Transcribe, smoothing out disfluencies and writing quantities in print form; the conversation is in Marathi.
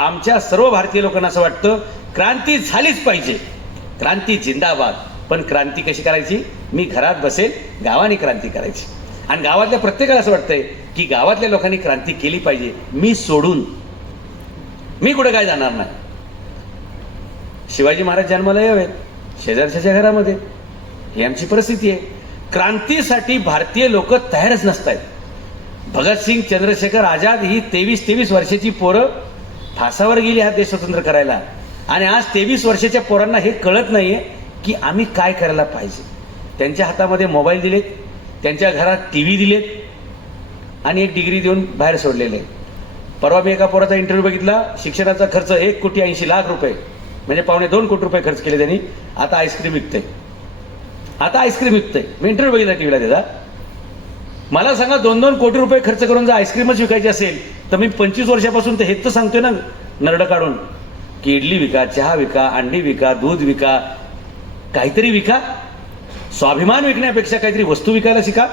आमच्या सर्व भारतीय लोकांना असं वाटतं क्रांती झालीच पाहिजे, क्रांती जिंदाबाद. पण क्रांती कशी करायची? मी घरात बसेल, गावाने क्रांती करायची. आणि गावातल्या प्रत्येकाला असं वाटतंय की गावातल्या लोकांनी क्रांती केली पाहिजे, मी सोडून मी कुठे काय जाणार नाही. शिवाजी महाराज जन्माला यावेत शेजारच्या घरामध्ये, ही आमची परिस्थिती आहे. क्रांतीसाठी भारतीय लोक तयारच नसतायत. भगतसिंग, चंद्रशेखर आझाद ही 23 वर्षाची पोरं फासावर गेली हा देश स्वतंत्र करायला. आणि आज 23 वर्षाच्या पोरांना हे कळत नाहीये की आम्ही काय करायला पाहिजे. त्यांच्या हातामध्ये मोबाईल दिलेत, त्यांच्या घरात TV दिलेत आणि एक डिग्री देऊन बाहेर सोडलेले. परवा मी एका पोराचा इंटरव्ह्यू बघितला. शिक्षणाचा खर्च 1,80,00,000 रुपये, म्हणजे $2.25 कोटी खर्च केले त्यांनी. आता आईस्क्रीम विकतंय, आता आईस्क्रीम विकतंय. मी इंटरव्ह्यू बघितला टीव्हीला त्याचा. मला सांगा, 2-2 कोटी रुपये खर्च करून जर आईस्क्रीमच विकायची असेल तर मी 25 वर्षापासून तर हेच तर सांगतोय ना नरड काढून की इडली विका, चहा विका, अंडी विका, दूध विका, काहीतरी विका. स्वाभिमान विकण्यापेक्षा काहीतरी वस्तू विकायला शिका.